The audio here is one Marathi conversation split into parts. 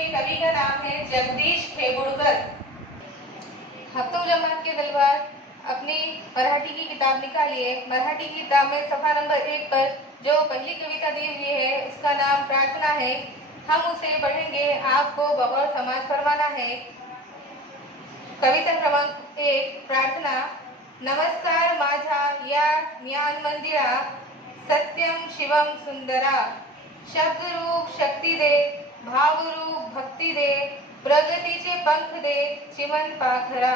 उसके कवि का नाम है जगदीश खेबुड़कर। हफ्तों जमात के तलवार अपनी मराठी की किताब निकालिए। मराठी की किताब में सफा नंबर 1 पर जो पहली कविता दी हुई है उसका नाम प्रार्थना है। हम उसे पढ़ेंगे। आपको बगौर समाज फरमाना है। कविता क्रमांक 1 प्रार्थना। नमस्कार माझा या ज्ञान मंदिरा, सत्यम शिवम सुंदरा, शब्द रूप शक्ती दे, भाव रूप भक्ती दे, प्रगतीचे पंख दे, चिमण पाखरा,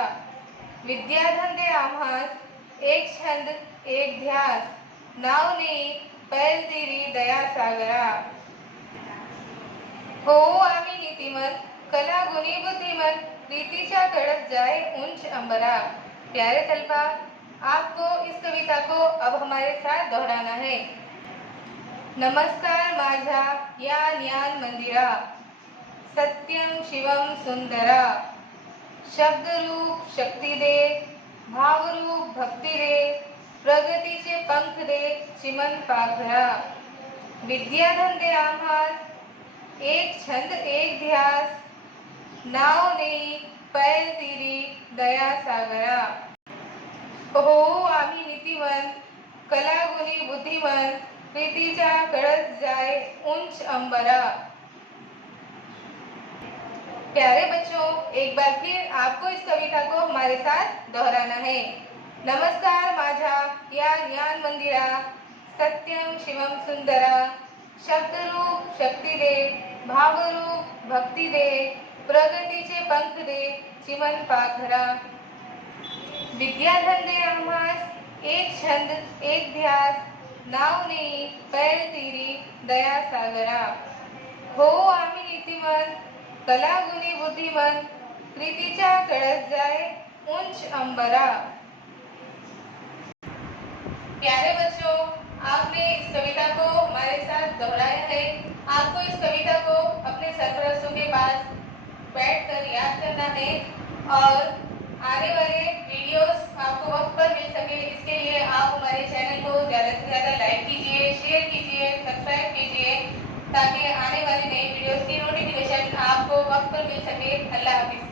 विद्याधन दे आम्हास, एक छंद एक ध्यास, नाव नेई पैल तिरी दया सागरा। हो आम्ही नीतिमत, कला गुणी बुद्धिमत, प्रीतीच्या कड़क जाए ऊंच अंबरा। प्यारे तलबा, आपको इस कविता को अब हमारे साथ दोहराना है। नमस्कार माझा या ज्ञान मंदिरा, सत्यम शिवम सुंदरा, शब्द रूप शक्ती दे, भाव रूप भक्ती दे, प्रगतीचे पंख दे, चिमण पाखरा, विद्याधन दे आम्हास, एक छंद एक ध्यास, नाव नेई पैल तिरी दया सागरा। हो आम्ही नीतिमंत, कला गुणी बुद्धिमंत, प्रीतीच्या कळस जाए उंच अंबरा। प्यारे बच्चों, एक बार फिर आपको इस कविता को हमारे साथ दोहराना है। नमस्कार माझा या ज्ञान मंदिरा, सत्यम शिवम सुंदरा, शब्द रूप शक्ती दे, भाव रूप भक्ती दे, प्रगतीचे पंख दे, चिमण पाखरा, विद्याधन दे आम्हास, एक छंद एक ध्यास, नाव नेई पैल तिरी दया सागरा। हो आम्ही नीतिमंत, कला गुणी बुद्धिमंत, प्रीतीच्या कळस जाए उंच अंबरा। प्यारे बच्चों, आपने इस कविता को हमारे साथ दोहराया है। आपको इस कविता को अपने सरपरस्तों के पास बैठकर याद करना है और आने वाले वीडियोस आपको वक्त पर मिल सके इसके लिए आप हमारे चैनल को ज़्यादा से ज़्यादा लाइक कीजिए, शेयर कीजिए, सब्सक्राइब कीजिए ताकि आने वाली नई वीडियोस की नोटिफिकेशन आपको वक्त पर मिल सके। अल्लाह हाफिज़।